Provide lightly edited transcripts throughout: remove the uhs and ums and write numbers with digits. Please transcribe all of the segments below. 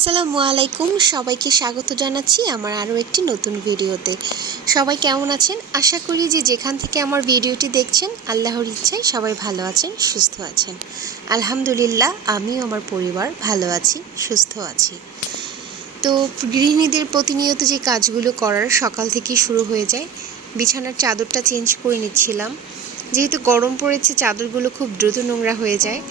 আসসালামু আলাইকুম, সবাইকে স্বাগত জানাচ্ছি আমার আরও একটি নতুন ভিডিওতে। সবাই কেমন আছেন? আশা করি যে যেখান থেকে আমার ভিডিওটি দেখছেন আল্লাহর ইচ্ছায় সবাই ভালো আছেন, সুস্থ আছেন। আলহামদুলিল্লাহ, আমিও আমার পরিবার ভালো আছি, সুস্থ আছি। তো গৃহিণীদের প্রতিনিয়ত যে কাজগুলো করার সকাল থেকেই শুরু হয়ে যায়। বিছানার চাদরটা চেঞ্জ করে নিচ্ছিলাম, যেহেতু গরম পড়েছে চাদরগুলো খুব দ্রুত নোংরা হয়ে যায়।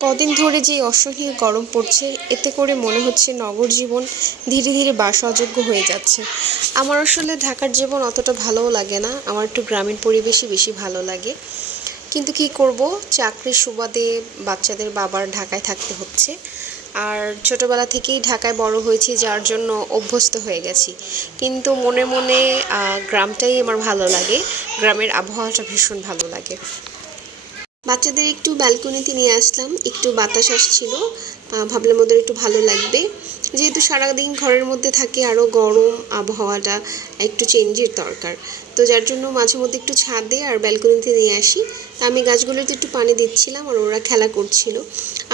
কদিন ধরে যে অসহ্য গরম পড়ছে, এতে করে মনে হচ্ছে নগর জীবন ধীরে ধীরে বাস অযোগ্য হয়ে যাচ্ছে। আমার আসলে ঢাকার জীবন অতটা ভালোও লাগে না, আমার একটু গ্রামীণ পরিবেশই বেশি ভালো লাগে। কিন্তু কি করব, চাকরির সুবাদে বাচ্চাদের বাবার ঢাকায় থাকতে হচ্ছে। আর ছোটোবেলা থেকেই ঢাকায় বড় হয়েছি, যার জন্য অভ্যস্ত হয়ে গেছি। কিন্তু মনে মনে গ্রামটাই আমার ভালো লাগে, গ্রামের আবহাওয়াটা ভীষণ ভালো লাগে। বাচ্চাদের একটু ব্যালকনিতে নিয়ে আসলাম, একটু বাতাস আসছিল, ভাবলাম ওদের একটু ভালো লাগবে। যেহেতু সারাদিন ঘরের মধ্যে থাকে, আরও গরম আবহাওয়াটা একটু চেঞ্জের দরকার। তো যার জন্য মাঝে মধ্যে একটু ছাদে আর ব্যালকনিতে নিয়ে আসি। আমি গাছগুলোতে একটু পানি দিচ্ছিলাম আর ওরা খেলা করছিল।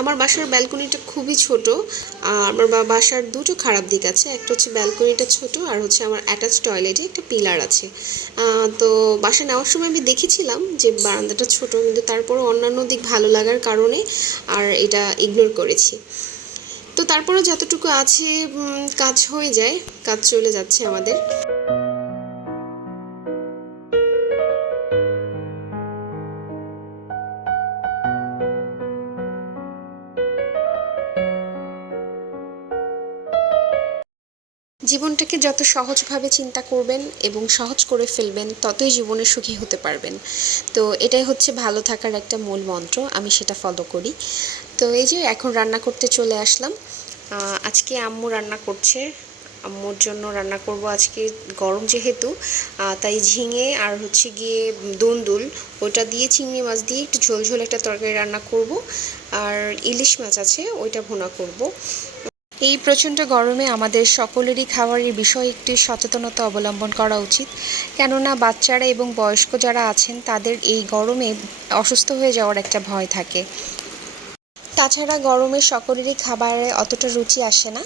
আমার বাসার ব্যালকনিটা খুবই ছোট। আমার বাসার দুটো খারাপ দিক আছে, একটা হচ্ছে ব্যালকনিটা ছোট, আর হচ্ছে আমার অ্যাটাচ টয়লেটে একটা পিলার আছে। তো বাসা নেওয়ার সময় আমি দেখেছিলাম যে বারান্দাটা ছোট, কিন্তু তারপরও অন্যান্য দিক ভালো লাগার কারণে আর এটা ইগনোর করেছি। তো তারপরে যতটুকু আছে কাজ হয়ে যায়, কাজ চলে যাচ্ছে আমাদের। জীবনটাকে যত সহজভাবে চিন্তা করবেন এবং সহজ করে ফেলবেন, ততই জীবনে সুখী হতে পারবেন। তো এটাই হচ্ছে ভালো থাকার একটা মূল মন্ত্র, আমি সেটা ফলো করি। তো এই যে এখন রান্না করতে চলে আসলাম। আজকে আম্মু রান্না করছে, আম্মুর জন্য রান্না করব আজকে। গরম যেহেতু, তাই ঝিঙে আর হচ্ছে গিয়ে দুন্দুল, ওটা দিয়ে চিংড়ি মাছ দিয়ে একটু ঝোল ঝোল একটা তরকারি রান্না করব। আর ইলিশ মাছ আছে, ওইটা ভুনা করব। এই প্রচণ্ড গরমে আমাদের সকলেরই খাবারের বিষয়ে একটি সচেতনতা অবলম্বন করা উচিত, কেননা বাচ্চারা এবং বয়স্ক যারা আছেন তাদের এই গরমে অসুস্থ হয়ে যাওয়ার একটা ভয় থাকে। তাছাড়া গরমে সকলেরই খাবারে অতটা রুচি আসে না,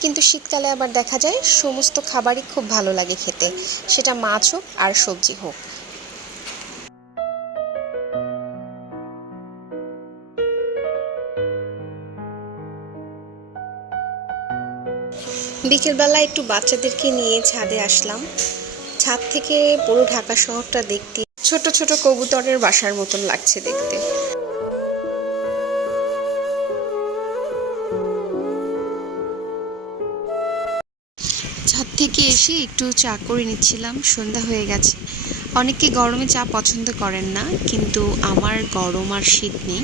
কিন্তু শীতকালে আবার দেখা যায় সমস্ত খাবারই খুব ভালো লাগে খেতে, সেটা মাছ হোক আর সবজি হোক। বিকেলবেলা একটু বাচ্চাদেরকে নিয়ে ছাদে আসলাম। ছাদ থেকে পুরো ঢাকা শহরটা দেখতে ছোট ছোট কবুতরের বাসার মতন লাগছে দেখতে। ছাদ থেকে এসে একটু চা করে নিচ্ছিলাম, সন্ধ্যা হয়ে গেছে। অনেকে গরমে চা পছন্দ করেন না, কিন্তু আমার গরম আর শীত নেই,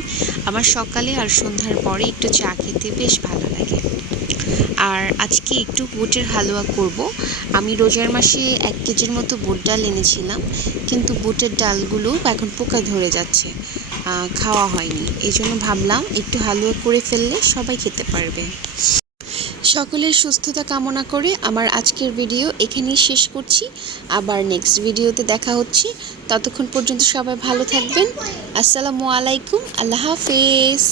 আমার সকালে আর সন্ধ্যার পরে একটু চা খেতে বেশ ভালো লাগে। আর আজকে একটু বুটের হালুয়া করব। আমি রোজার মাসে 1 কেজির মতো বুট ডাল এনেছিলাম, কিন্তু বুটের ডালগুলো এখন পোকা ধরে যাচ্ছে, খাওয়া হয়নি। এই জন্য ভাবলাম একটু হালুয়া করে ফেললে সবাই খেতে পারবে। সকলের সুস্থতা কামনা করে আমার আজকের ভিডিও এখানেই শেষ করছি। আবার নেক্সট ভিডিওতে দেখা হচ্ছে, ততক্ষণ পর্যন্ত সবাই ভালো থাকবেন। আসসালামু আলাইকুম, আল্লাহ হাফেজ।